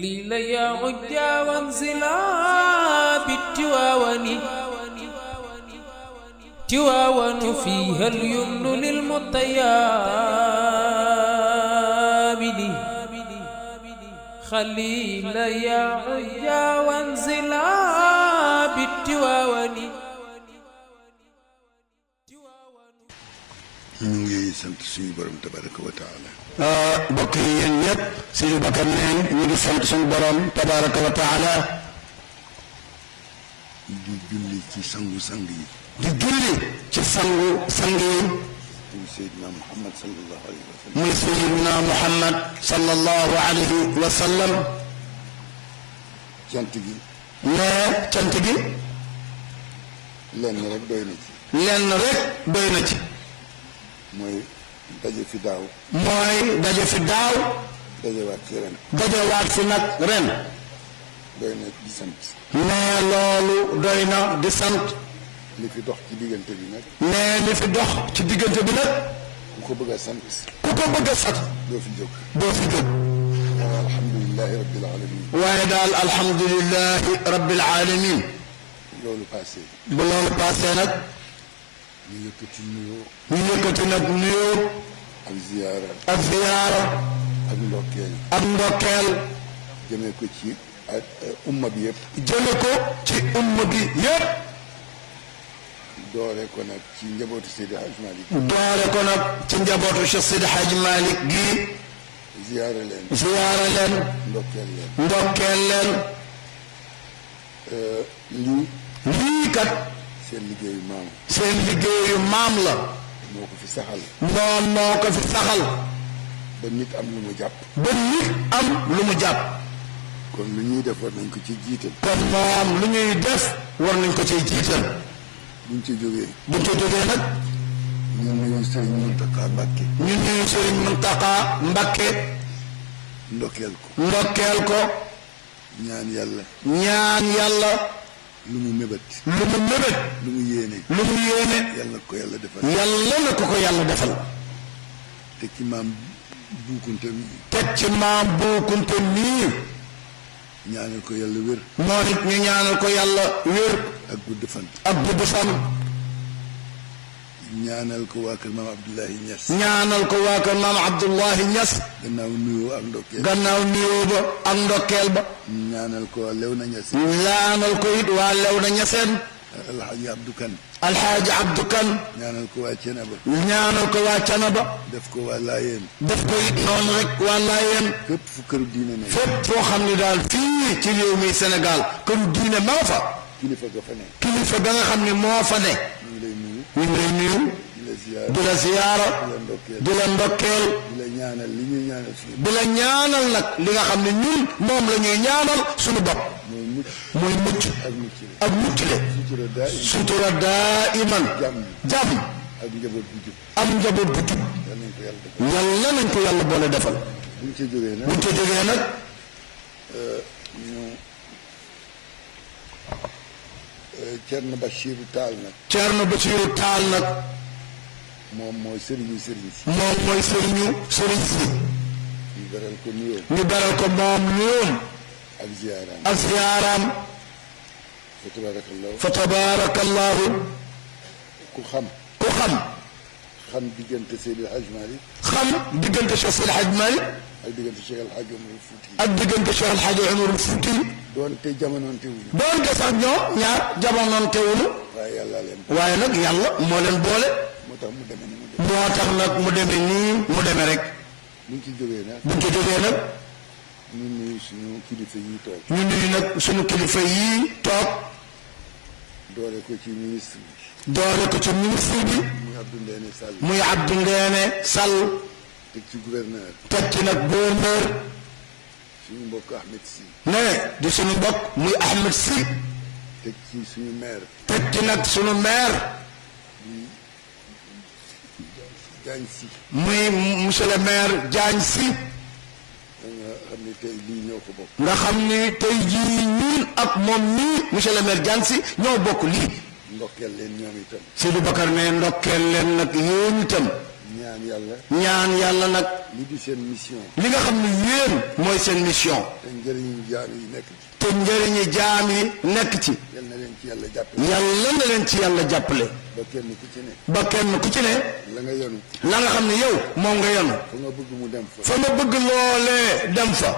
خليل يا عجا وانزلا بالتواون تواون فيها اليمن للمطيابد خليل يا عجا وانزلا بالتواون ñu ngi sant suñu borom tabaraka wa taala. mbokk yi yéen ñëpp Sëriñ Bakar neen ñu ngi sant suñu borom tabaraka wa taala. di julli ci sangu-sang yi. di julli ci sangu-sang yi. muy Seydina Muhammad sallallahu alayhi wa sallam. muy Seydina Muhammad sallallahu alayhi wa sallam. cant gi. nee cant gi. lenn rek doy na ci. lenn rek doy na ci. mooy daje fi daaw. mooy daje fi daaw. dajewaat ci ren. dajewaat fi nag ren. doy na di sant. nee loolu doy na di sant. li fi dox ci diggante bi nag. nee li fi dox ci diggante bi nag. ku ko bëgg a sant. ku ko bëgg a sant. doo fi jóg. doo fi jóg. alhamdulilahi rabbil alamin. waaye daal alhamdulilahi rabbil alamin. loolu passé. bu loolu passé nag. ñu yëkkati nuyoo. ñu yëkkati nag nuyoo. ak ziyaara. ak ziyaara. ak ndokkeel. ak ndokkeel. jëmee ko ci ak umma bi yëpp. jëme ko ci umma bi yëpp. doore ko nag ci njabootu Seydi Hadj Malick. doore ko nag ci njabootu Cheikh Seydi Hadj Malick gii. ziyaara leen. ziyaara leen. ndokkeel leen. ndokkeel leen. lii kat. seen liggéeyu maam. seen liggéeyu maam la. moo ko fi saxal. moom moo ko fi saxal. ba nit am lu mu jàpp. ba nit am lu mu jàpp. kon lu ñuy def war nañ ko ci jiital. kon moom lu ñuy def war nañ ko ciy jiital. buñ ci jógee. buñ ci jógee nag. ñu nuyu Sëriñ Muntaxa Mbàkke. ñu nuyu Sëriñ Muntaxa Mbàkke. ndokkeel ko. ndokkeel ko. ñaan yàlla. ñaan yàlla. lu mu mébét. lu mu mébét. lu mu yéene. lu mu yéene. yàlla na ko yàlla defal. yàlla na ko yàlla defal. te ci maam buukunte mi. teg ci maam buukunte nii. ñaanal ko yàlla wér. moo nit ñu ñaanal ko yàlla wér. ak gudd fan. ak gudd fan. ñaanal ko waa kër maam Abdullahi Niass. ñaanal ko waa kër maam Abdullahi Niass. gannaaw nuyoo ak ndokkeel. gannaaw nuyoo ba ak ndokkeel ba. ñaanal ko Léona Niass. ñaanal ko it waa Léona Niassène. Alxaaji Abdou Kan. Alxaaji Abdou Kan. ñaanal ko waa Cenaba. ñaanal ko waa Cenaba. def ko waa Laayeen. def ko it noonu rek waa Laayeen. fépp fu këru diine ne. fépp foo xam ne daal fii ci réew mi Sénégal këru diine maa fa. kilifa ga fa ne. kilifa ga nga xam ne moo fa ne. ñu ngi lay nuyu. ñu ngi lay nuyu. di la ziyaara. di la ndokkeel. di la ñaanal li ñuy ñaanal suñu. di la ñaanal nag li nga xam ne ñun moom la ñuy ñaanal suñu bopp. mooy mucc. ak mucc le. sutura daa iman. jàmm. ak njaboot bu jub. am njaboot bu jub. yàlla nañ ko yàlla boole defal. buñ ca jógee nag. buñ ca jógee nag. Cerno Bachiru Taal nag. Cerno Bachiru Taal nag. moom mooy sëriñu sëriñ si. moom mooy sëriñu sëriñ si. ñu beral ko nuyoo. ñu beral ko moom nuyoom. ak ziyaaraam. ak ziyaaraam. fa tabaarakallaahu. fa tabaarakallaahu. ku xam. ku xam. xam diggante Seydi El Hadj Malick. xam diggante Cheikh Seydi El Hadj Malick. ak diggante Cheikh El Hadj Omar Fouti. ak diggante Cheikh El Hadj Omar Fouti. doonte jamonoonte wuñu. doonte sax ñoom ñaar jamonoonte wuñu. waaye yàlla leen. waaye nag yàlla moo leen boole. moo tax mu demee ni mu demee. moo tax nag mu demee nii mu demee rek. buñ ci jógee nag. buñ ci jógee nag. ñu nuyu suñu kilifa yi toog. ñu nuyu nag suñu kilifa yii toog. doore ko ci ministre bi. doore ko ci ministre bi. muy Abdou Ndéné Sall. muy Abdou Ndéné Sall. teg ci gouverneur. teg ci nag gouverneur. suñu mbokk Ahmed Sy. ne di suñu mbokk muy Ahmed Sy. teg ci suñu maire. teg ci nag suñu maire. Diagne Sy. muy monsieur le maire Diagne Sy. nga xam ni tey lii ñoo ko bokk. nga xam ni tey jii ñun ak moom nii monsieur le maire Diagne Sy ñoo bokk lii. ndokkeel leen ñoom itam. Seydou Bakar ne ndokkeel leen nag yéen itam. ñaan yàlla nag li di seen mission. li nga xam ne yéen mooy seen mission. te njëriñu jaam yi nekk ci. te njëriñu jaam yi nekk ci. yal na leen ci yàlla jàppale. yàlla na leen ci yàlla jàppale. ba kenn ku ci ne. ba kenn ku ci ne. la nga yenu. la nga xam ne yow moom nga yenu. fa nga bëgg mu dem fa. fa nga bëgg loolee dem fa.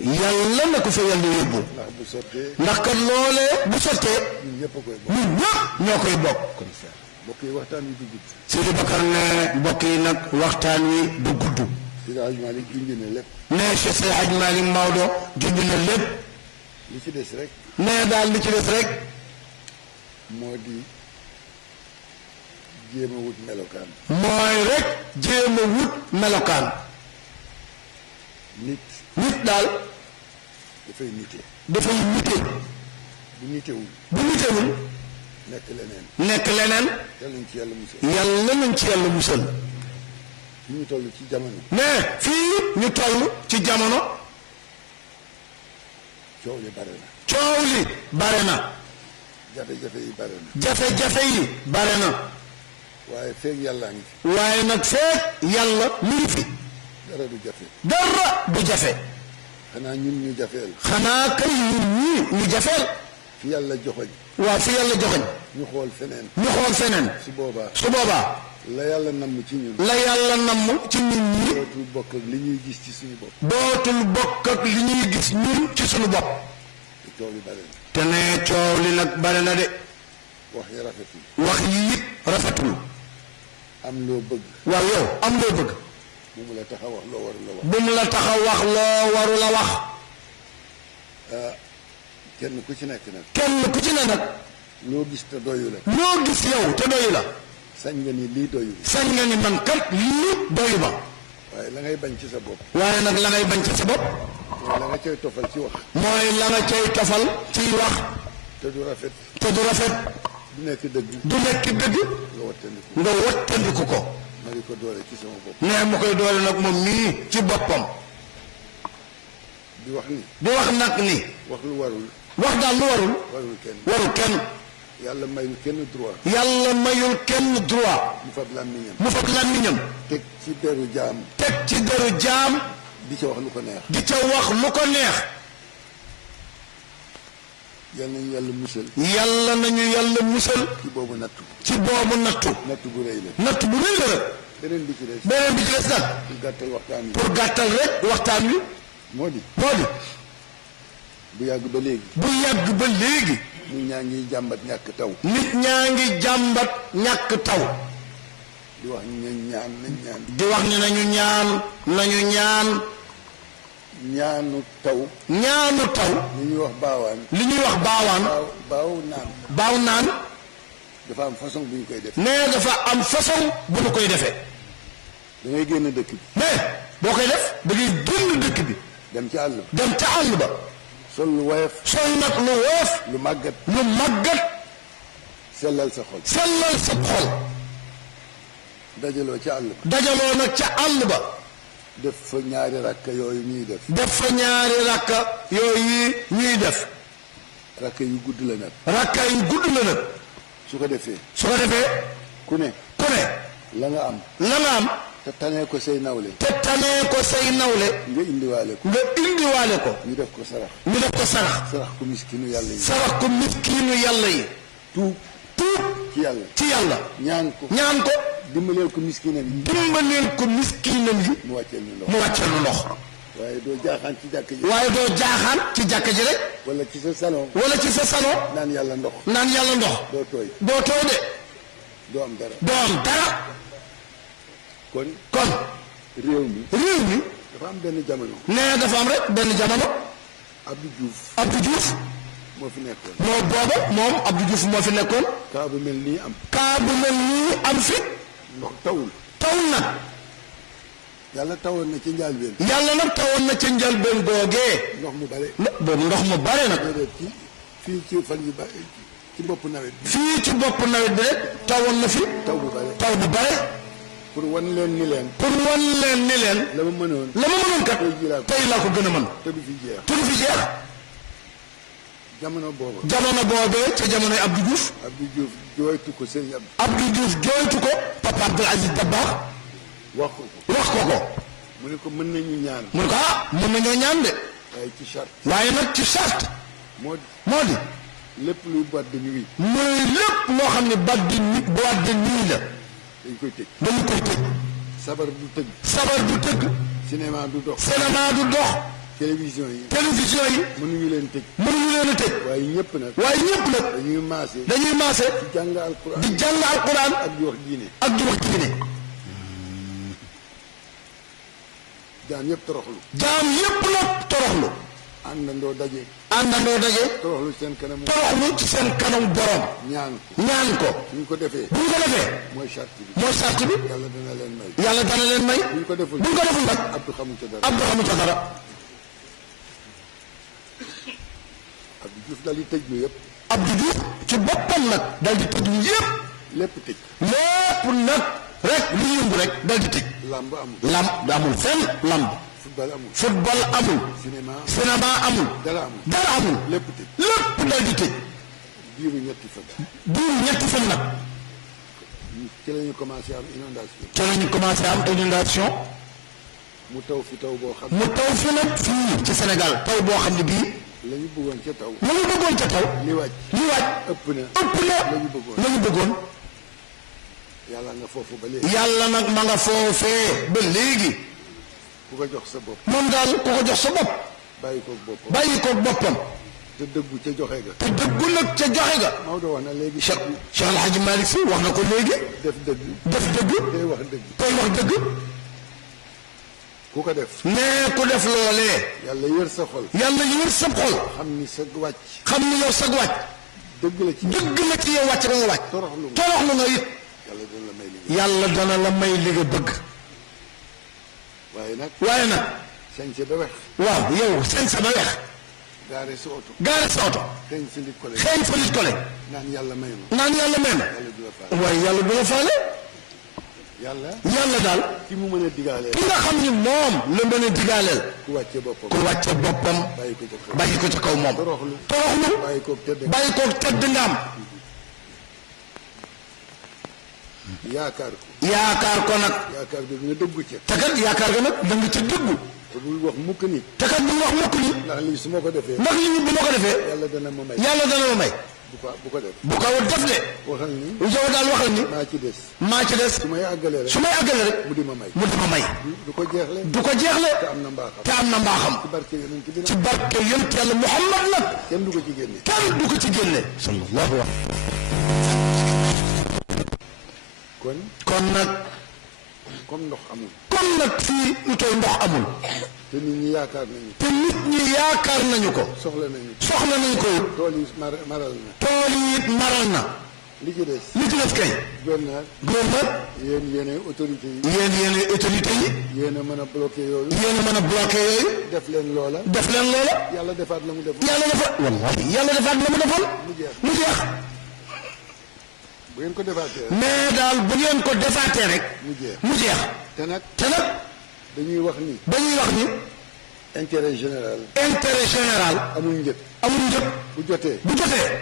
yàlla na ko fa yàlla yóbbu. ndax bu sottee. ndax kat loolee bu sottee. ñun ñëpp a koy bokk. ñun ñëpp ñoo koy bokk. mbokk yi waxtaan wi du gudd. Sidi Bakar ne mbokk yi nag waxtaan wi du gudd. Sidi Hadj Malick junj na lépp. ne Cheikh Seydi Hadj Malick Maodo junj na lépp. li ci des rek. ne daal li ci des rek. moo di jéem a wut melokaan. mooy rek jéem a wut melokaan. nit daal. dafay nite. dafay nite. bu nitewul. bu nitewul. nekk leneen. nekk leneen. yàlla nañ ci yàlla musal. yàlla nañ ci yàlla musal. fi ñu toll ci jamono. mais fii ñu toll ci jamono. coow li bare na. coow li bare na. jafe-jafe yi bare na. jafe-jafe yi bare na. waaye feeg yàllaa ngi fi. waaye nag feeg yàlla mu ngi fi. dara du jafe. dara du jafe. xanaa ñun ñu jafeel. xanaa kay ñun ñii ñu jafeel. fi yàlla joxoñ. waaw fi yàlla joxoñ. ñu xool feneen. ñu xool feneen. su boobaa. su boobaa. la yàlla namm ci ñun. la yàlla namm ci nit ñi. dootul bokk ak li ñuy gis ci suñu bopp. dootul bokk ak li ñuy gis ñun ci suñu bopp. te coow li bare na. te ne coow li nag bare na de. wax yi rafetul. wax yi it rafetul. am loo bëgg. waaw yow am loo bëgg. bu mu la tax a wax loo warul la wax. bu mu la tax a wax loo warul a wax. kenn ku ci nekk nag. kenn ku ci ne nag. loo gis te doyu la. loo gis yow te doyu la. sañ nga ni lii doyu. sañ nga ni man kat lii doyu ba. waaye la ngay bañ ci sa bopp. waaye nag la ngay bañ ci sa bopp. mooy la nga cay tofal ci wax. mooy la nga cay tofal ciy wax. te du rafet. te du rafet. du nekk dëgg. du nekk dëgg. nga wattandiku. nga wattandiku ko. ma di ko doole ci sama bopp. nee mu koy doole nag moom mii ci boppam. di wax ni. di wax nag ni. wax lu warul. wax daal lu warul. warul kenn. warul kenn. yàlla mayul kenn droit. yàlla mayul kenn droit. mu fab làmmiñam. mu fab làmmiñam. teg ci deru jaam. teg ci deru jaam. di ca wax lu ko neex. di ca wax lu ko neex. yal nañu yàlla musal. yàlla nañu yàlla musal. ci boobu nattu. ci boobu nattu. nattu bu rëy la. nattu bu rëy la rek. beneen bi ci des. beneen bi ci des nag. pour gàttal waxtaan wi. pour gàttal rek waxtaan wi. moo di. bu yàgg ba léegi. bu yàgg ba léegi. nit ñaa ngi jàmbat ñàkk taw. nit ñaa ngi jàmbat ñàkk taw. di wax nañ ñaan nañ ñaan. di wax ni nañu ñaan nañu ñaan. ñaanu taw. ñaanu taw. li ñuy wax baawaan. li ñuy wax baawaan. baaw naan. baaw naan. dafa am façon bu ñu koy def. nee dafa am façon bu ñu koy defee. da ngay génn dëkk bi. mais boo koy def da ngay génn dëkk bi. dem ci àll ba. dem ca àll ba. sol lu woyof. sol nag lu woyof. lu màggat. lu màggat. sellal sa xol. sellal sa xol. dajaloo ca àll ba. dajaloo nag ca àll ba. def fa ñaari rakka yooyu ñuy def. def fa ñaari rakka yooyu ñuy def. rakka yu gudd la nag. rakka yu gudd la nag. su ko defee. su ko defee. ku ne. ku ne. la nga am. la nga am. te tanee ko say nawle. te tanee ko say nawle. nga indiwaale ko. nga indiwaale ko. ñu def ko sarax. ñu def ko sarax. sarax ko miskinu yàlla yi. sarax ko miskinu yàlla yi. tuub. tuub. ci yàlla. ci yàlla. ñaan ko. ñaan ko. dimbaleel ko miskinam yi. dimbaleel ko miskinam yi. mu wàcceel ñu ndox. mu wàcceel lu ndox. waaye doo jaaxaan ci jàkk ji. waaye doo jaaxaan ci jàkk ji rek. wala ci sa salon. wala ci sa salon. naan yàlla ndox. naan yàlla ndox. doo tooy. doo tooy de. doo am dara. doo am dara. kon. réew mi. dafa am benn jamono. nee dafa am rek benn jamono. Abdou Diouf. Abdou Diouf. moo fi nekkoon. moo booba moom Abdou Diouf moo fi nekkoon. kaa bu mel nii am. kaa bu mel nii am fi. ndox tawul. tawul nag. yàlla tawoon na ci njëlbéen. yàlla nag tawoon na ca njëlbéen googee. ndox mu bare. boobu ndox mu bare nag. déedéet fii ci fan yu bare ci bopp nawet bi. fii ci bopp nawet bi rek tawoon na fi. taw bu bare. taw bu bare. pour wan leen ni leen. pour wan leen ni leen. la ma mënoon. la ma mënoon kat. tey laa ko gën a mën. te du fi jeex. te du fi jeex. jamono boobu. jamono boobee ca jamonoy Abdou Diouf. Abdou Diouf jooytu ko sëñ Abdou. Abdou Diouf jooytu ko. papa Abdoul Aziz Dabakh. wax ko wax ko ko mu ne ko mën nañu ñaan mu ne ko mën nañoo ñaan de waaye ci charte waaye nag ci charte moo di lépp luy boîte de nuit mooy lépp loo xam ne boîte de nuit la dañ koy tëj dañu koy tëj sabar du tëgg sabar du tëgg cinéma du dox télévision yi mënuñu leen a tëj waaye ñëpp nag dañuy maase di jàng alquran ak di wax diine jaam yëpp toroxlu àndandoo daje toroxlu ci seen kanam borom ñaan ko buñ ko defee mooy charte bi yàlla dana leen may buñ ko deful nag Abdou xamu ca dara Abdou Diouf dal di tëj lu yëpp Abdou Diouf ci boppam nag dal di tëj lu yëpp lépp nag rek lu yëngu rek dal di tëj lamb amul fenn lamb football amul cinéma amul dara amul lépp dal di tëj diiru ñetti fan nag ci la ñu commencé am inondation mu taw fi nag fii ci Sénégal taw boo xam ne bii la ñu bëggoon ca taw li wàcc ëpp na la ñu bëggoon yàlla nag ma nga foofee ba léegi ku ko jox sa bopp moom daal ku ko jox sa bopp bàyyi koog boppam te dëggu nag ca joxe ga Maodo wax na léegi Cheikh El Hadji Malick Sy wax na ko léegi def dëgg tey wax dëgg ku ko def loolee yàlla yër sa xol xam ni yow sag wàcc dëgg la ci yow wàcc ba nga wàcc toroxlu nga it yàlla dana la may li nga bëgg waaye nag sañse ba wex waaw yow sañse ba wex gaare sa oto xeeñ fa nit kole naan yàlla may ma waaye yàlla du la faale yàlla daal ki nga xam ni moom la mën a digaaleel ku wàcce boppam bàyyi ko ca kaw moom toroxlu bàyyi ko tedd ngaam yaakaar ko nag te kat yaakaar ga nag da nga ca dëggu te bul wax mukk ni ndax lii su ma ko defee yàlla dana ma may bu ko def de yow daal waxal ni maa ci des su may àggale rek mu di ma may du ko jeexle te am na mbaaxam ci barke yonent yàlla Muhammad nag kenn du ko ci génne sallallahu kon nag comme nag fii lu tey ndox amul te nit ñi yaakaar nañu ko soxla nañu ko tool yi maral na li ci des kay gouverneur yéen autorité yi yéen a mën a bloqué yooyu def leen loola yàlla defaat la mu defoon mu jeex bu ngeen ko defaatee mais daal bu ngeen ko defaatee rek mu jeex te nag dañuy wax ni intérêt général amul njëg bu jotee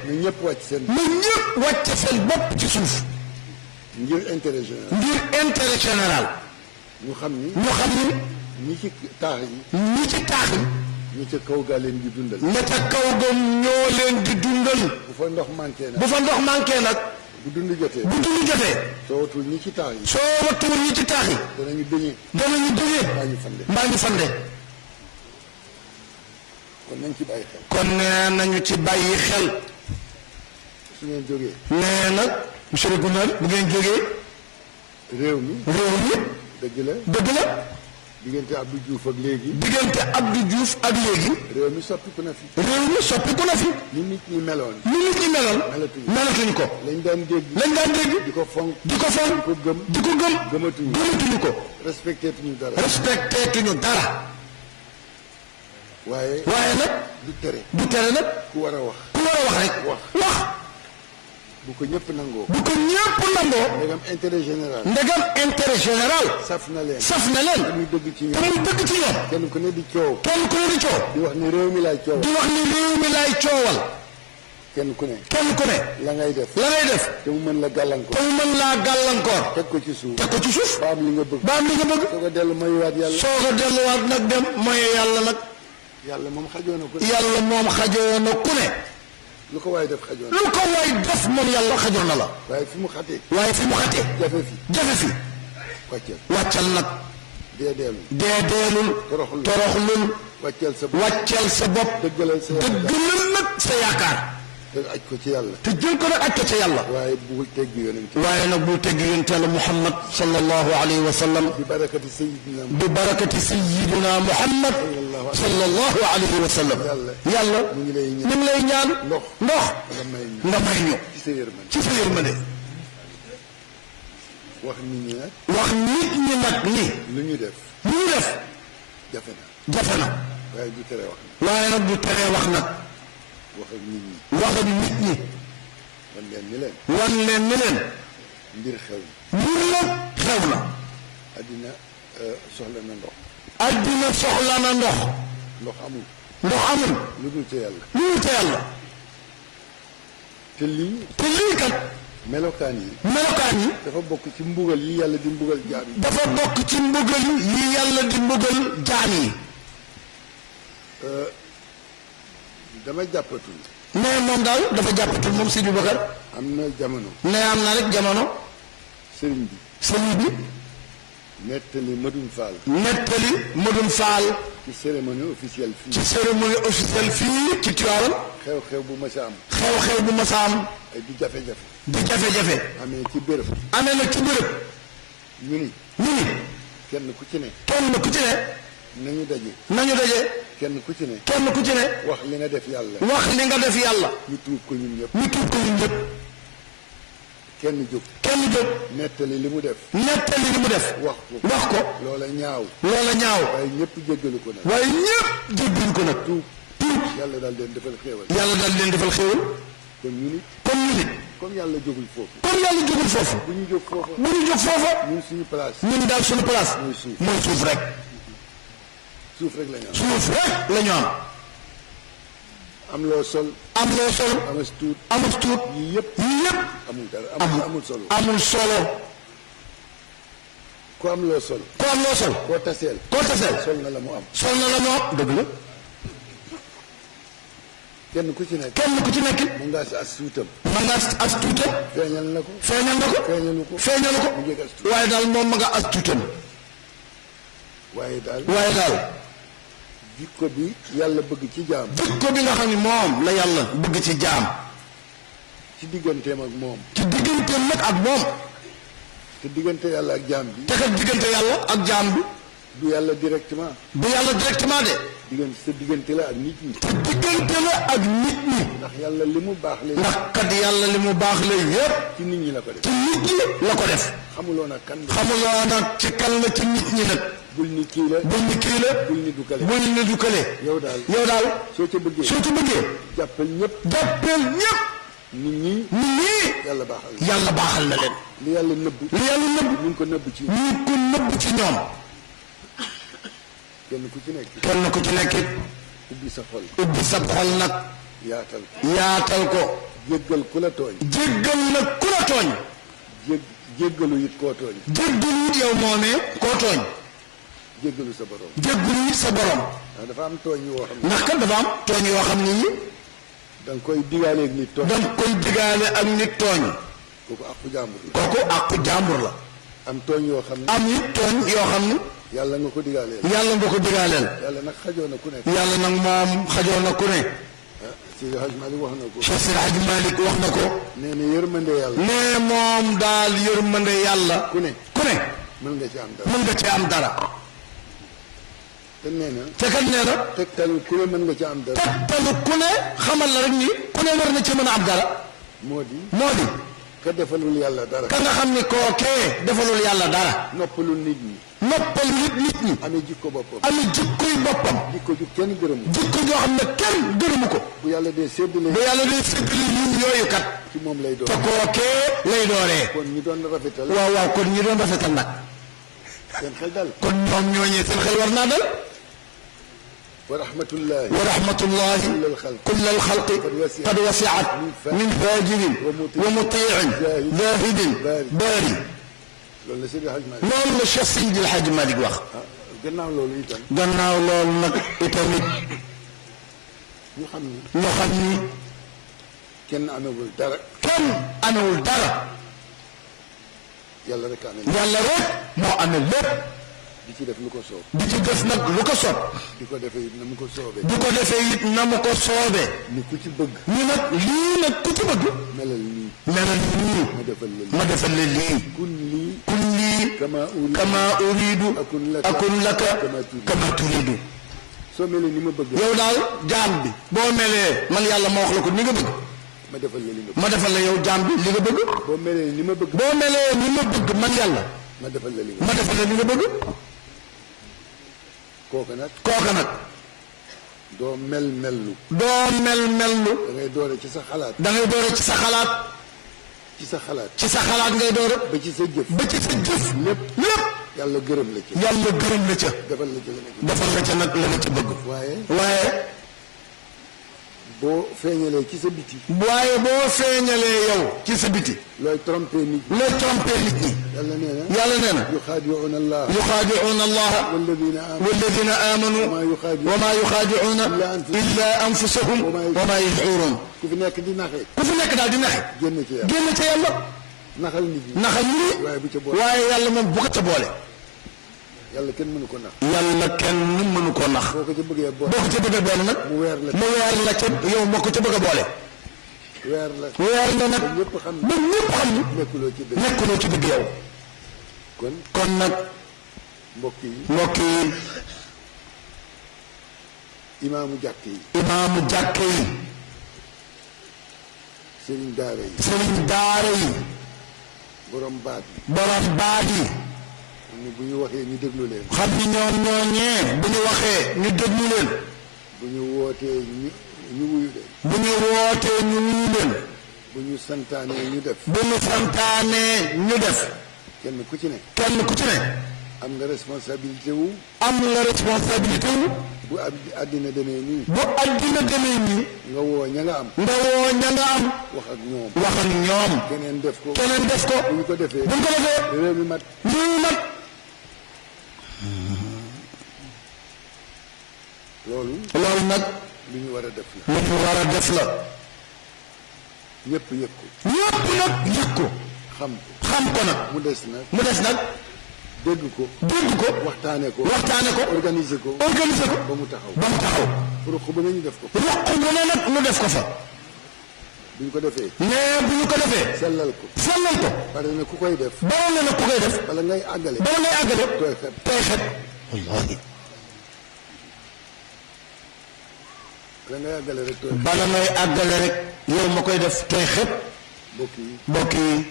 ñu ñëpp wàcc seen bopp ci suuf ngir intérêt général ñu xam ni ñi ci taax yi ñi ca kaw ga leen di dundal ñoo leen di dundal bu fa ndox manqué nag bu dund jotee soo watul ñi ci taax yi danañu dëñee mbaa ñu fande kon nee nañu ci bàyyi xel su ngeen jógee nee nag monsieur le gouverneur bu ngeen jógee réew mi dëgg la diggante Abdou Diouf ak léegi réew mi soppiku na fi ni nit ñi meloon melatuñ ko lañ daan dégg di ko fonk di ko gëm gëmatuñu ko respecté tuñu dara waaye nag du tere nag ku war a wax rek wax bu ko ñëpp nangoo ndegam intérêt général saf na leen muy dëgg ci ñoom kenn ku ne di coow di wax ni réew mi laay coowal kenn ku ne la ngay def te mu mën la gàllankoor teg ko ci suuf ba am li nga bëgg soo ko dellu mayuwaat yàlla nag dem mooy yàlla nag yàlla moom xajoo na ku ne lu ko waay def xajoon moom yàlla xajoon na la waaye fi mu xatee jafe fi wàccal nag deedeelul toroxlul wàccal sa bopp dëggalal nag sa yaakaar te aj ko ci yàlla te jël ko nag aj ko ci yàlla waaye bul teggi yonent yàlla Muhammad sallallahu alayhi wa sallam bi barakati sayyidina Muhammad sallallahu alayhi wa sallam yàlla mu ngi lay ñaan ndox nga may ñu ci sa yërmande wax nit ñi nag ni lu ñu def jafe na waaye du tere wax waaye nag du tere wax nag wax ak nit ñi wan leen ni leen mbir xew na addina soxla na ndox ndox amul lu dul ca yàlla te lii kat melokaan yi dafa bokk ci mbugal yi yàlla di mbugal jaam yi dama jàppatul mais moom daal dafa jàppatul moom Sidi Bakar am na jamono rek jamono sëriñ bi nettali Madoune Fall ci cérémonie officielle fii ci Tivaouane xew-xew bu mas a am ay di jafe-jafe amee nag ci béréb ñu ni kenn ku ci ne nañu daje kenn ku ci ne wax li nga def yàlla ñu tuub ko ñun ñëpp kenn jóg nettali li mu def wax ko loola ñaaw waaye ñëpp jéggalu ko nag tuub yàlla daal leen defal xéewal kon ñu nit comme yàlla jógul foofu bu ñu jóg foofa ñun suñu place mooy suuf rek la ñu am am loo sol amas tuut yii yëpp amul dara amul solo ku am loo sol koo taseel sol na la mu am dëgg la kenn ku ci nekk mën ngaa as tuutam feeñal na ko feeñalu ko waaye daal moom ma nga as tuutam waaye daal jikko bi yàlla bëgg ci jaam jikko bi nga xam ne moom la yàlla bëgg ci jaam ci digganteem ak moom te diggante yàlla ak jaam bi du yàlla directement de sa diggante la ak nit ñi ndax yàlla li mu baax la yépp ci nit ñi la ko def xamuloo nag ci kan la ci nit ñi nag bul ni kii la bul ni du kale yow daal soo ca bëggee jàppal ñëpp nit ñi yàlla baaxal na leen li yàlla nëbb ñu ngi ko nëbb ci ñoom kenn ku ci nekk ubbi sa xol nag yaatal ko jéggal ku la tooñ jéggalu it koo tooñ yow moomee koo tooñ jéggalu sa borom ndax dafa am tooñ yoo xam ne yi da nga koy digaale ak nit tooñ kooku àqu jàmbur la am tooñ yoo xam ne yàlla nga ko digaaleel yàlla nag xajoo na ku ne Seydi Hadj Malick wax na ko Seydi Hadj Malick wax na ko nee na yërmande yàlla moom daal yërmande yàlla ku ne mën nga ci am dara te kat nee na tegtalu ku ne mën nga ci am dara xamal la rek ni ku ne war na ci mën a am dara moo di ka defalul yàlla dara ka nga xam ni kookee defalul yàlla dara noppalul nit ñi amee jikkoy boppam jikko ju kenn gërëmu jikko joo xam ne kenn gërëmu ko bu yàlla dee séddale yiw yooyu kat ci moom lay doon te kookee lay dooree kon ñi doon rafetal nag seen xel dal kon ñoom ñooñee seen xel war naa dal ورحمة الله كل الخلق قد وسعت من فاجر ومطيع زاهد باري loolu la Cheikh Seydi El Hadji Malick wax gannaaw loolu nag itamit ñu xam ni kenn amewul dara yàlla rek moo amee lépp di ci def lu ko soob di ci def nag lu ko soob di ko defee it na mu ko soobee ni ku ci bëgg ñu nag lii nag ku ci bëgg melal nii ma defal la lii kun lii kama uridu akun laka kama turidu soo melee ni ma bëgg yow daal jaam bi boo melee man yàlla ma wax la ko ni nga bëgg ma defal la yow jaam bi li nga bëgg boo melee ni ma bëgg man yàlla ma defal la li nga bëgg kooka nag doo mel-mellu da ngay doore ci sa xalaat ci sa xalaat ngay doore ba ci sa jëf lépp yàlla gërëm la ca defal la ca nag la nga ca bëgg waaye boo feeñalee ci sa biti yow ci sa biti looy tromper nit ñi yàlla nee na yuxaadi'uuna allaha walladina amanu wa ma yuxaadi'uuna illa anfusahum wa ma yash'uruun ku fi nekk daal di naxe génn ca yàlla naxal nit ñi waaye yàlla moom bu ko ca boole yàlla kenn mënu ko nax boo ko ca bëggee boole nag mu weer la ca yow moo ko ca bëgg a boole weer la nag ba ñëpp xam ni nekkuloo ci dëgg yow kon nag mbokk yi imaamu jàkk yi sëriñ daara yi borom baat yi bu ñu waxee ñu déglu leen xam ni ñoom ñooñee bu ñu waxee ñu déglu leen bu ñu wootee ñu wuyu leen bu ñu santaanee ñu def kenn ku ci ne am nga responsabilité wu bu àddina demee nii nga woo ña nga am wax ak ñoom keneen def ko bu ñu ko defee réew mi mat loolu nag lu ñu war a def la ñëpp yëg ko xam ko nag mu des nag dégg ko waxtaane ko organiser ko ba mu taxaw ruq bu ne ñu def ko fa bu ñu ko defee sellal ko bari na ku koy def bala ngay àggale tooy xet wallaahi bala ngay àggale rek yow ma koy def tooy xet mbokk yi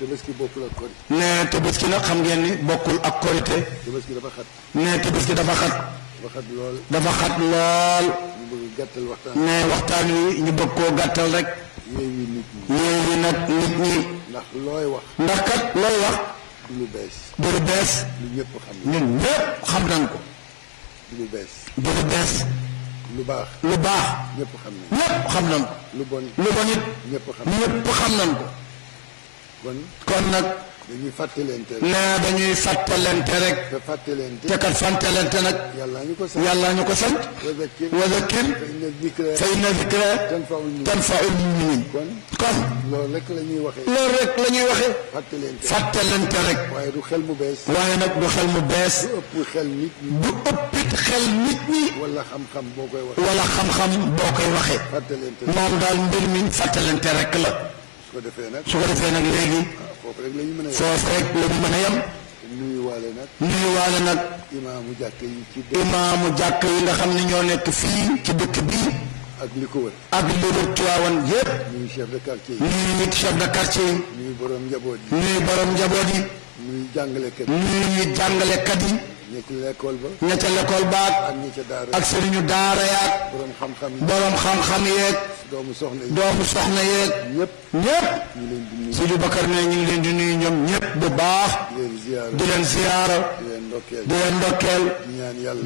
Tabaski bokkul ak korite. nee Tabaski nag xam ngeen ni bokkul ak korite. Tabaski dafa xat. nee Tabaski dafa xat. dafa xat lool. ñu bëgg gàttal waxtaan. nee waxtaan wi ñu bëgg koo gàttal rek. yéewi nag nit ñi. ndax looy wax. ndax kat looy wax. du lu bees. ñun ñëpp xam nañ ko. du lu bees. lu baax. ñëpp xam nañ ko. lu bon it. ñëpp xam nañ ko. kon nag dañuy fàttalente rek te kat fàttalente nag yàlla ñu ko sant wa zakkir fa inna zikra tanfa'ul mu'minin kon loolu rek la ñuy waxee fàttalente rek waaye nag du xel mu bees du ëppit xel nit ñi wala xam-xam boo koy waxee moom daal mbir mi fàttalente rek la su ko defee nag léegi foofu rek la ñu mën a yem nuyuwaale nag imaamu jàkk yi nga xam ne ñoo nekk fii ci dëkk bii ak li ko wër Tiwaawan yépp nuyu chef de quartier yi nuyu borom njaboot yi nuyu jàngalekat yi ña ca l'école ba ak sëriñu daara yaak borom xam-xam yeeg doomu soxna yeeg ñëpp Sidi Bakar ne ñu ngi leen di nuyu ñoom ñëpp bu baax di leen ziyaara di leen ndokkeel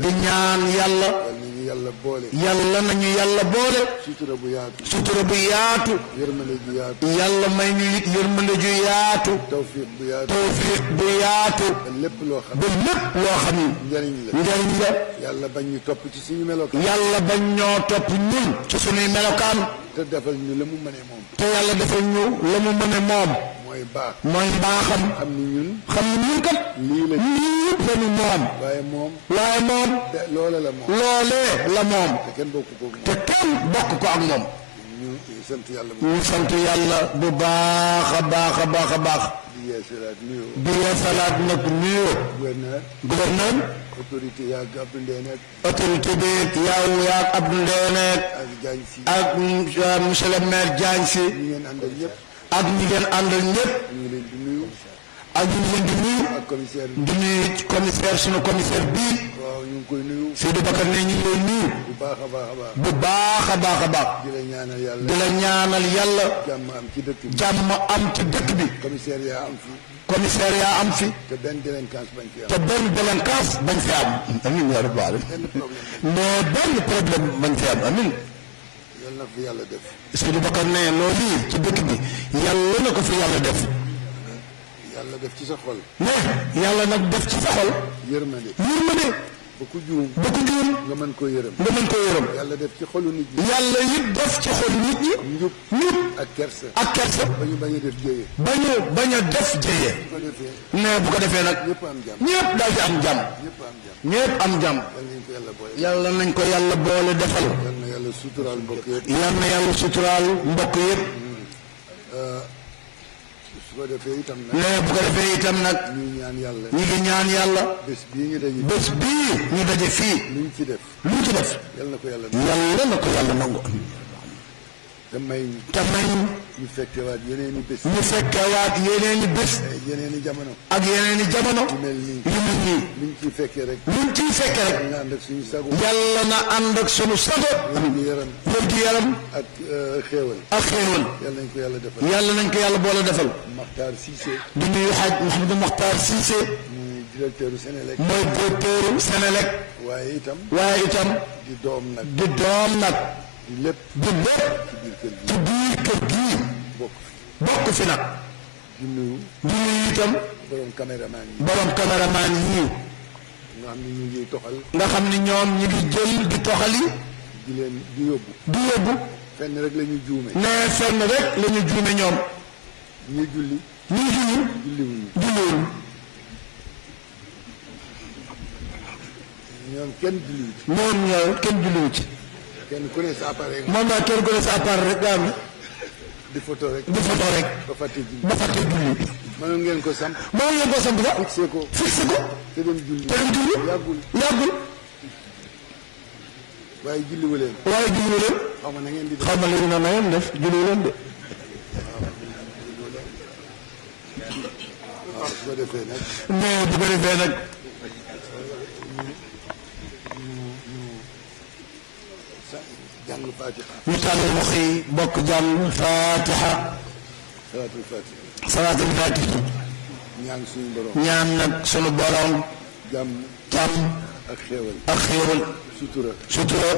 di ñaan yàlla yàlla boole. yàlla nañu yàlla boole. sutura bu yaatu. sutura bu yaatu. yërmande ju yaatu. yàlla may ñu it yërmande ju yaatu. tawfiq bu yaatu. tawfiq bu yaatu. ba lépp loo xam. ba lépp loo xam ni. njariñ la. njariñ la. yàlla bañ ñu topp ci suñu melokaan. yàlla bañ ñoo topp ñun ci suñuy melokaan. te defal ñu la mu mënee moom. te yàlla defal ñu la mu mën a moom. mooy baax. mooy baaxam. xam ni ñun. xam ni ñun kat. lii la lañu moom. waaye moom. waaye moom. loola la moom. loolee la moom. te kenn bokk ko te kenn bokk ko ak moom. ñu sant yàlla bu ñu sant yàlla bu baax a baax a baax a baax. di yeesalaat nuyoo. di yeesalaat nag nuyoo. gouverneur. autorité yaag Abdou Ndéné. autorité bi yaag Abdou Ndéné. ak Diagne Sy. ak monsieur le maire Diagne Sy. ñi ngeen àndal ñëpp. ak ñi ngeen àndal ñëpp. ñu ngi leen di nuyu. ak ñu ngi leen di nuyu. ak commissaire bi. di nuyu commissaire sunu commissaire bii. waaw ñu ngi koy nuyu. Seydou Bakar ne ñu ngi lay nuyu. bu baax a baax a baax. bu baax a baax a baax. di la ñaanal yàlla. di la ñaanal yàlla. jàmm am ci dëkk bi. jàmm am ci dëkk bi. commissaire yaa am fi. commissaire yaa am fi. te benn délinquance bañ fi am. te benn délinquance bañ fi am. amiin yaa rabbal aalamiin. mais benn problème bañ fi am amiin. yal na fi yàlla def. Seydou Bakar ne loolu ci dëkk bi yàlla na ko fi yàlla def. yàlla def ci sa xol. mais yàlla nag def ci sa xol. yërmande. yërmande. ba ku juum. ba ku juum. nga mën koo yërëm. nga mën koo yërëm. yàlla def ci xolu nit ñi. yàlla it def ci xolu nit ñi. njub. njub ak kersa. ak kersa. ba ñu bañ a def jéye. bañ a def jéye. bu ko defee. mais bu ko defee nag. ñëpp am jàmm. ñëpp daal di am jàmm. ñëpp am jàmm. ñëpp am jàmm. yal nañ ko yàlla boole. yàlla nañ ko yàlla boole defal. yal na yàlla suturaal mbokk yëpp. yal na yàlla suturaal mbokk yëpp. su ko defee itam nag. mais bu ko defee itam nag. ñuy ñaan yàlla. ñu ngi ñaan yàlla. bés bii ñu daje. bés bii ñu daje fii. luñ ci def. luñ ci def. yal na ko yàlla. yàlla na ko yàlla nangu. te may ñu. te may ñu fekkewaat yeneen i bés. ñu fekkewaat yeneen i bés. yeneen i jamono. ak yeneen i jamono. yu mel nii. yu mel nii. luñ ciy fekkee rek. luñ ciy fekkee rek. nga ànd ak suñu sago. yàlla na ànd ak sunu sago. wér-gu-yaram. wér-gu-yaram. ak xéewal. ak xéewal. yal nañ ko yàlla defal. yàlla nañ ko yàlla boole defal. Makhtar Cissé. di nuyu xaaj Mouhamadou Makhtar Cissé. muy directeur u Sénélec. mooy directeur Sénélec. waaye itam. waaye itam. di doom nag. di doom nag. di lépp. di lépp. ci biir kër gi. ci biir kër gii. bokk fi. bokk fi nag. di nuyu. di nuyu itam. borom caméraman yi. borom caméraman yii. nga xam ni ñu ngi toxal. nga xam ni ñoom ñu ngi jël di toxali. di leen di yóbbu. di yóbbu. fenn rek la ñuy juume. nee fenn rek la ñu juume ñoom. ñuy julli. ñuy julli. julliwuñu. julliwuñu. ñoom kenn julliwu ci. moom ñoo kenn julliwu ci. kenn ku ne sa appareil. moom daal kenn ku ne sa appareil rek nga am. di photo rek. di photo rek. ba fàtte julli. ba fàtte julli. mënoon ngeen ko samp. moom ngeen ko samp sax. fixé ko. fixé ko. te dem julli. te dem julli. yàggul. yàggul. waaye julliwu leen. waaye julliwu leen. xaw ma na ngeen di def. xaw ma léegi noonu na ngeen def julliwu leen de. waaw su ko defee nag. mais bu ko defee nag. jàng Fatiha. ñu tàllal loxo yi bokk jàng Fatiha. salaatul Fatiha. salaatul Fatiha. ñaan suñu borom. ñaan nag sunu borom. jàmm. jàmm. ak xéewal. ak xéewal. sutura. sutura.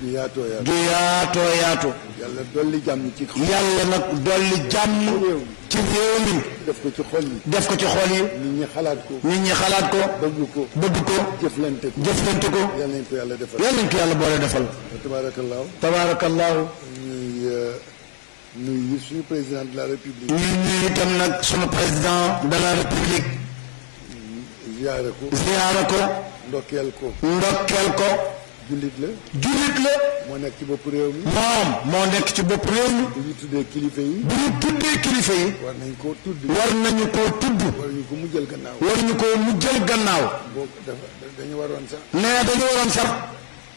du yaatoo yaatu. du yaatoo yaatu. yàlla dolli jàmm ci. yàlla nag dolli jàmm. ci réew mi. def ko ci xol yi. def ko ci xol yi. nit ñi xalaat ko. nit ñi xalaat ko. bëgg ko. bëgg ko. jëflante ko. jëflante ko. yal nañ ko yàlla defal. yal nañ ko yàlla boole defal. tabaarakallaahu. tabaarakallaahu. ñuy nuyu suñu président de la république. ñu nuyu itam nag sunu président de la république. ziyaare ko. ziyaara ko. ndokkeel ko. ndokkeel ko. jullit la. jullit la. moo nekk ci bopp réew mi. moom moo nekk ci bopp réew mi. bu ñu tuddee kilifa yi. bu ñu tuddee kilifa yi. war nañ koo tudd. war nañu koo tudd. war ñu ko mujjal gannaaw. war ñu koo mujjal gannaaw. boobu dañu waroon sax. nee dañu waroon sax.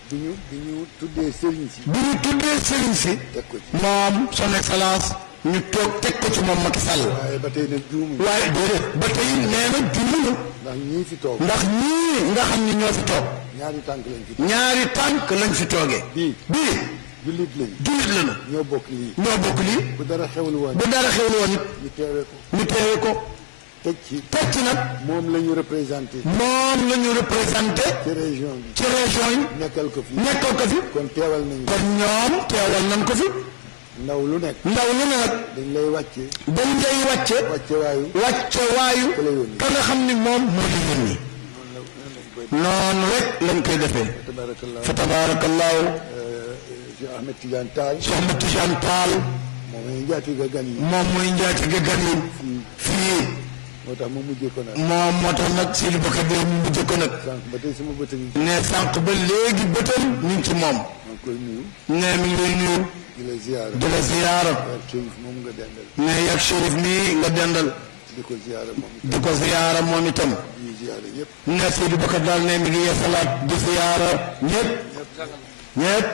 bi ñu tuddee sëriñ si. bu ñu tuddee sëriñ si. teg ko ci. moom son excellence ñu toog teg ko ci moom Macky Sall. waaye ba tey nag juumuñu. waaye déedéet ba tey nee na juumuñu. ndax ñii fi toog. ndax ñii nga xam ni ñoo fi toog. ñaari tànk lañ fi. ñaari tànk lañ fi toogee. bii jullit lañ. jullit lañu. ñoo bokk lii. ñoo bokk lii. bu dara xewlu woon. bu dara xewlu woon it. ñu teewee ko. ñu teewee ko. teg ci nag moom la ñu représenté ci région yi nekkal ko fi kon teewal nañ ko fi ndaw lu nekk dañ lay wàcce waayu ka nga xam ni moom moo di yónni noonu rek lañ koy defee fa tabaarakallaahu Cheikh Ahmed Tidiane Tall moom mooy njaatige gan yi fii moo tax mu mujjee ko nag moo tax nag Sidi Bakar de mu mujjee ko nag ne sànq ba léegi bëtam ñu ngi ci moom ne mi ngi lay nuyu di la ziyaara ne yak Chérif mii nga dendal di ko ziyaara moom itam ne Sidi Bakar daal ne mi ngi yeesalaat di ziyaara ñëpp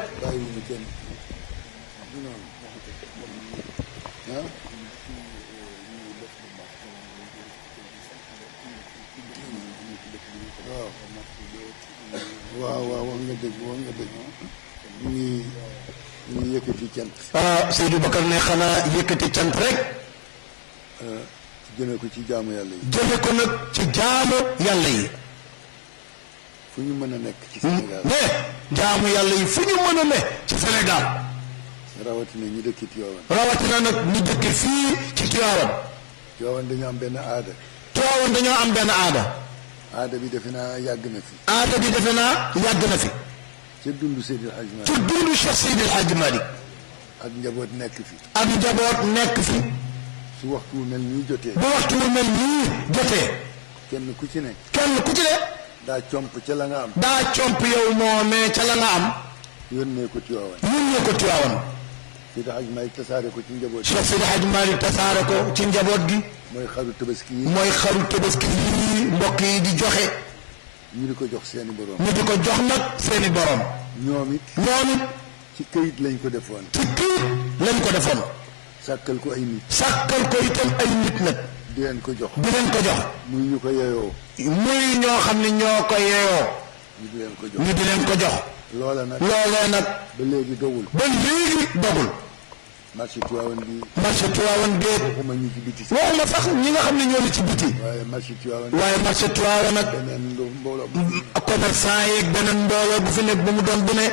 waaw wax nga dëgg ñu yëkkati cant. Seydou Bakar ne xanaa yëkkati cant rek. jëme ko ci jaamu yàlla yi. jëme ko nag ci jaamu yàlla yi. fu ñu mën a nekk ci Sénégal. mais jaamu yàlla yi fu ñu mën a nekk ci Sénégal. rawatina ñi dëkk Tiwaawan. rawatina nag ñi dëkk fii ci Tiwaawan. Tiwaawan dañoo am benn aada. aada bi defe naa yàgg na fi. ca dundu Seydil Hadji Malick. ca dundu Cheikh Seydil Hadji Malick. ak njaboot nekk fi. su waxtu wu mel nii jotee. kenn ku ci ne. daa comp ca la nga am. yow moomee ca la nga am. yónnee ko Tiwaawan. Seydil Hadji Malick tasaare ko ci njaboot gi. Cheikh Seydil Hadji Malick tasaare ko ci njaboot gi. mooy xaru tabaski yi. mbokk yi di joxe. ñu di ko jox seeni borom. ñoom it. ci këyit lañ ko defoon. sàkkal ko itam ay nit nag. di leen ko jox. muy ñu ko yeyoo. muy ñoo xam ne ñoo ko yeyoo. ñu di leen ko jox. loolee nag. ba léegi dogul. marché Tiwaawan bi. waxuma ñi ci biti. waxuma sax ñi nga xam ne ñoo ci biti. waaye marché Tiwaawan nag. beneen mbooloo. commerçant yeeg beneen mbooloo bu fi nekk bu mu doon bu ne.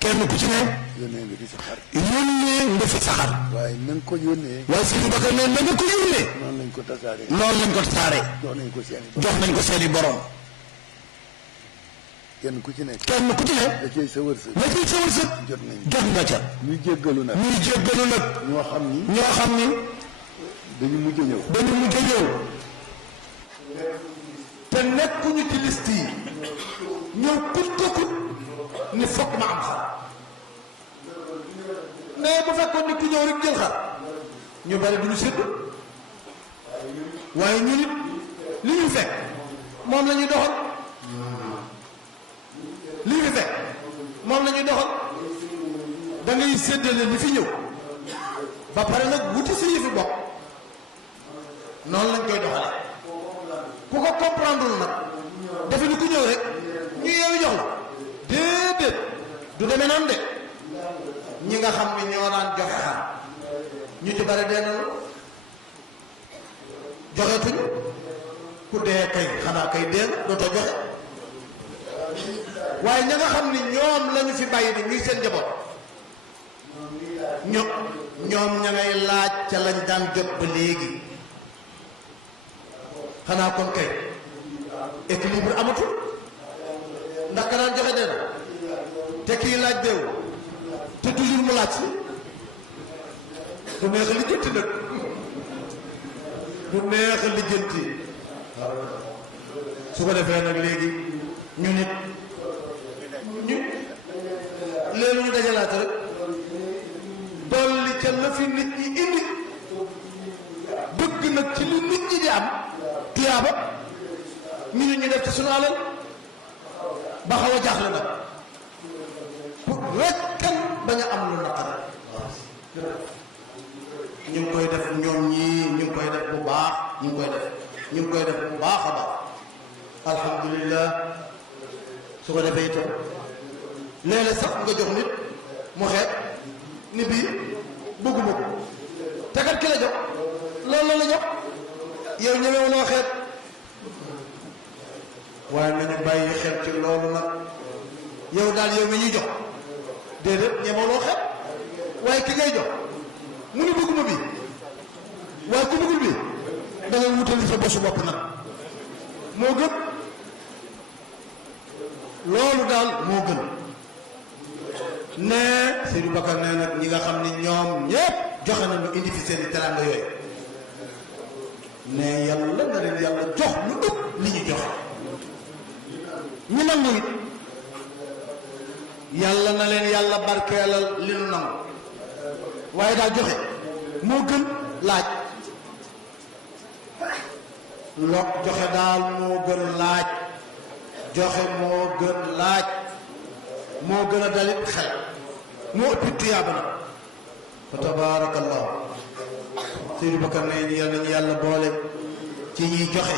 kenn ku ci ne. yónnee nga fi saxar. waaye na nga ko yónnee. waaye Sidi Bakar ne na nga ko yónnee. noonu lañ ko tasaare. jox nañ ko seeni borom. kenn ku ci ne. da cay sa wërsëg. jot nga ca. ñuy jéggalu nag. ñoo xam ni. dañu mujj a ñëw. te nekkuñu ci liste yi. ñëw kut ni fokk ma am xar. mais bu fekkoon ni ku ñëw rek jël xar. ñu bari duñu sédd. waaye ñu nit li ñu fekk moom la ñuy doxal. da ngay séddale li fi ñëw ba pare nag wuti si yi fi bopp noonu lañ koy doxale ku ko comprendre nag dafa ni ku ñëw rek ñu yeewu jox la déedéet du demee noonu de ñi nga xam ne ñoo daan joxe xar ñu ci bare dee nañu joxetuñu ku dee kay xanaa kay dee dootoo joxe waaye ña nga xam ni ñoom lañu fi bàyyi ni ñuy seen njaboot ñoom ña ngay laaj ca lañ daan jot ba léegi xanaa kon kay équilibre amatul ndax ka daan joxe dee te kii laaj deewu te toujours mu laaj si du neex a lijjanti nag su ko defee nag léegi ñu nit léegi ñu dajalaat rek dolli ca la fi nit ñi indi bëgg nag ci li nit ñi di am tuyaaba ñu nit ñi def ci sunu alal ba xaw a jaaxle nag pour rek kan bañ a am lu naqare ñu ngi koy def ñoom ñii ñu ngi koy def bu baax ñu ngi koy def bu baax a baax alhamdulillah su ko defee itam léeg-léeg sax nga jox nit mu xeet ni bii bëgguma ko te kat ki la jox loolu la jox yow ñemewuloo xeeb waaye nañu bàyyi xel ci loolu nag yow daal yow mi ñuy jox déedéet ñemewuloo xeeb waaye ki ngay jox mu ni bëgguma bi waaye ku bëggul bi da ngay wutali sa bosu bopp nag moo gën loolu daal moo gën ne Seydou Bakar nee nag ñi nga xam ni ñoom ñépp joxe nañu indi fi seen i teraanga yooyu ne yàlla na leen yàlla jox lu ëpp li ñu joxe ñu nangu it yàlla na leen yàlla barkeelal li nu nangu waaye daal joxe moo gën laaj joxe daal moo gën laaj joxe moo gën laaj moo gën a dalit xel moo ëppi tuyaaba na fa tabaarakallahu Seydou Bakar ne ñu yàlla ñu yàlla boole ci ñiy joxe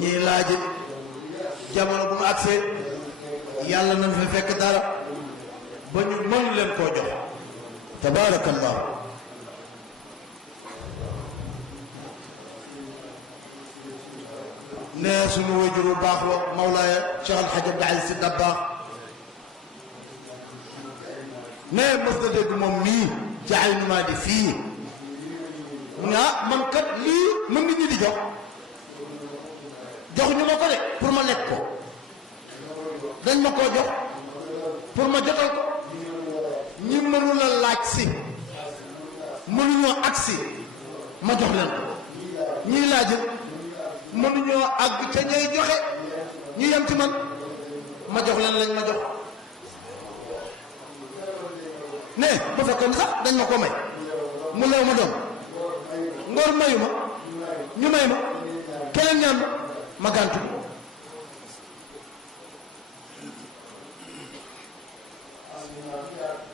ñiy laaje jamono bu mu agsee yàlla nañ fa fekk dara ba ñu mën leen koo jox tabaarakallahu ne suñu wajuru baax wa Mawlaaya Cheikh Al Hadj Abdou Aziz Sy Dabakh ne mës na dégg moom mii ci ay numaa di fii mu ne ah man kat lii mën nit ñi di jox ñu ma ko de pour ma lekk ko dañ ma koo jox pour ma jotal ko ñi mënula laaj si mënuñoo agsi ma jox leen ko ñiy laaj mënuñoo àgg ca ñay joxe ñu yem ci man ma jox leen lañ ma jox ne bu fekkoon sax dañ ma ko may mu leew ma doon ngor mayu ma ñu may ma keneen ñaan ma gàntu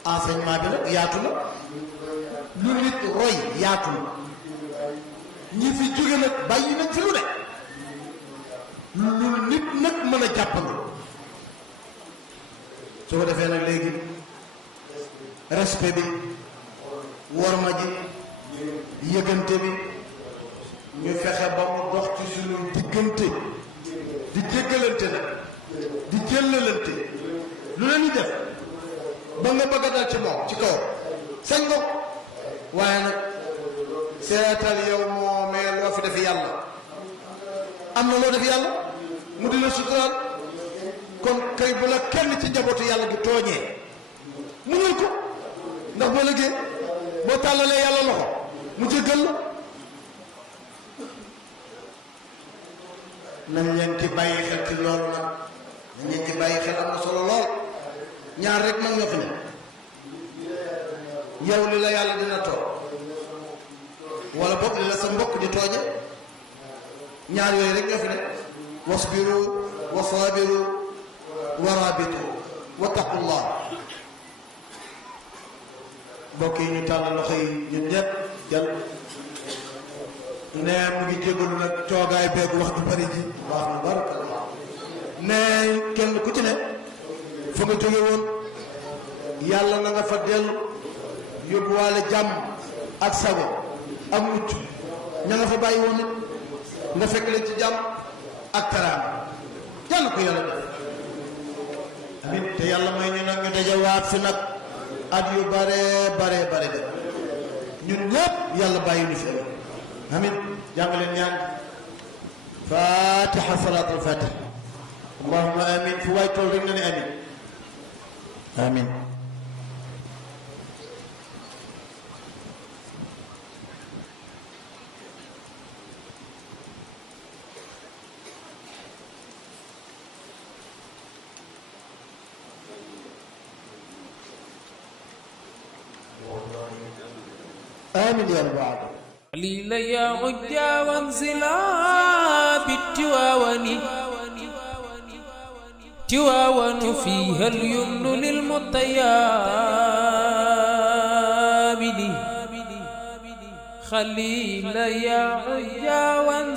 enseignement bi nag yaatu na lu nit roy yaatu na ñi fi jóge nag bàyyi nañ fi lu ne lu nit nag mën a jàppandi su ko defee nag léegi respect bi worma ji yëgante bi ñu fexe ba mu dox ci suñu diggante di jéggalante nag di jëllalante lu leen di def ba nga bëgg a dal ci moom ci kaw sañ nga waaye nag seetal yow moo mais loo fi def yàlla am na loo def yàlla mu di la suturaal kon kay bu la kenn ci njabootu yàlla gi tooñee muñul ko ndax boo lëggee boo tàllalee yàlla loxo mu jéggal la nañ leen ci bàyyi xel ci loolu nag nañ leen ci bàyyi xel am na solo lool ñaar rek nag ñoo fi ne yow li la yàlla dina toog wala boog li la sa mbokk di tooñe ñaar yooyu rek ñoo fi ne wasbiru wa sabiru wa rabitu wa taqullah mbokk yi ñu tàll loxo yi ñun ñëpp jël ne mu ngi jégalu nag coogaay beeg wax ju bari ji wax na barakallah ne kenn ku ci ne fa nga jóge woon yàlla na nga fa dellu yóbbuwaale jàmm ak sago ak mucc ña nga fa bàyyi woon nit nga fekk leen ci jàmm ak teraanga yàlla ko yàlla def amin te yàlla may ñu nag ñu dajawaat fi nag at yu bare bare bare de ñun ñëpp yàlla bàyyi ñu fi amin jàng leen ñaan fatiha salaat al fatiha allahumma amin fu waay tool rek na ne amin amin آمين يا رب العالمين قليل يا عجا وانزلا بالتواون تواون فيها اليمن للمطيابد خليل يا عجا وانزلا